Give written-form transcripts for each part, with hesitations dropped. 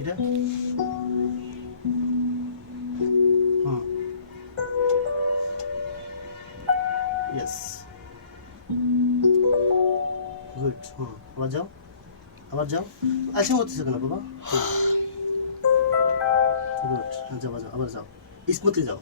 এটা yes good আবার যাও আশা করতেছো কেন বাবা গুড যাও আবার যাও স্মুথলি যাও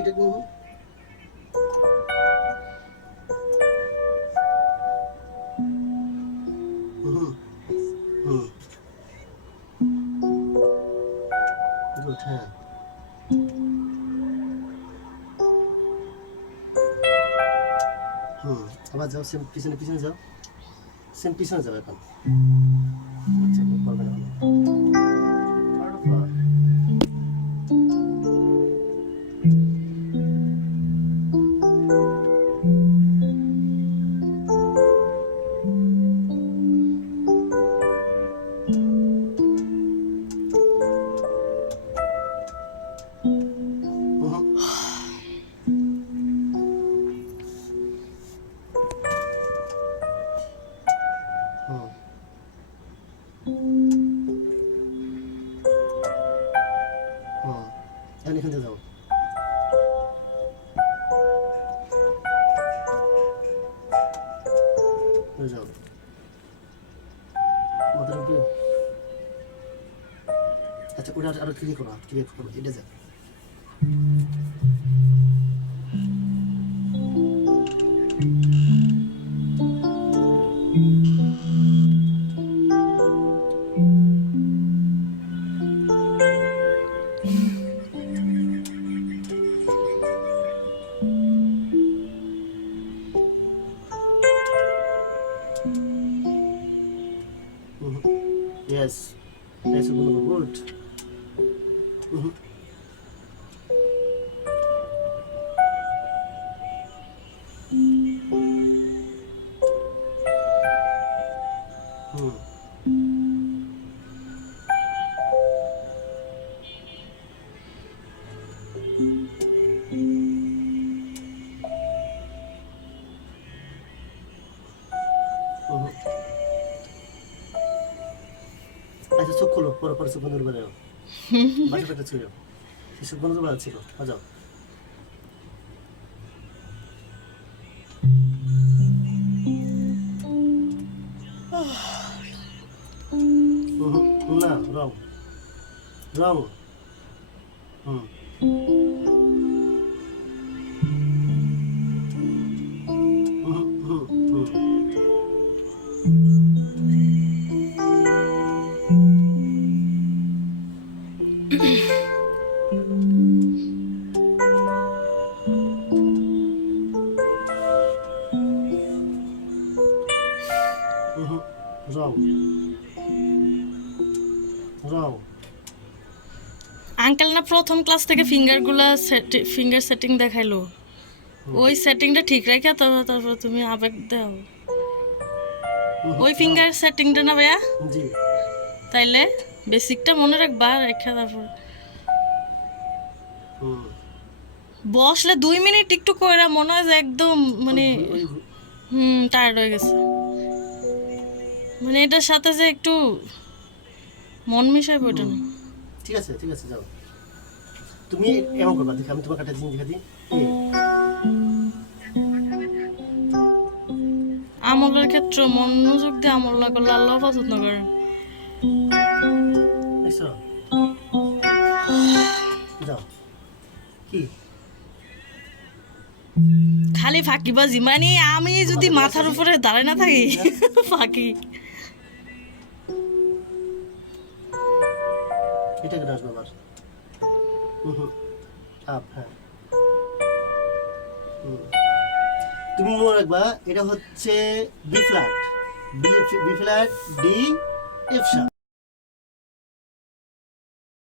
এটা করবো গুড হ্যাঁ আবার যাও সেম পিছনে যাও সেম পিছনে যাও এখন আচ্ছা করবে না এখান থেকে যাও যাও মাথার উপরে আচ্ছা ওটা আরো ক্লিয়ার করো এটা যাও Yes. That's good. আচ্ছা চোখ খোলো পরে চোখ বন্ধ করে দাও বাচ্চাটা ছিল চোখ বন্ধ করে ছিল যাও না রং রং আঙ্কেল না প্রথম ক্লাস থেকে ফিঙ্গার সেটিং দেখাইলো ওই সেটিংটা ঠিক রেখে তারপর তুমি আবেগ দাও ওই ফিঙ্গার সেটিংটা না ভাইয়া জি তাইলে বেসিকটা মনে রাখবা রেখে তারপর বসলে 2 মিনিট একটু কইরা মনে হয় যে একদম মানে টায়ার্ড হয়ে গেছে মানে এটার সাথে যে একটু মন মিশায় বইটা না ঠিক আছে যাও তুমি এমন করবা দেখো আমি তোমার কাছে জিনিস দেখা দিই আমলের ক্ষেত্রে মনোযোগ দিয়ে আমল না করলে আল্লাহ পছন্দ করেন যাও কি খালি ফাঁকিবাজি মানে আমি যদি মাথার উপরে দাঁড়ায় না থাকি ফাঁকি এটা কেন আসবে আবার আপ হ্যাঁ তুমি মনে রাখবা এটা হচ্ছে B flat D F sharp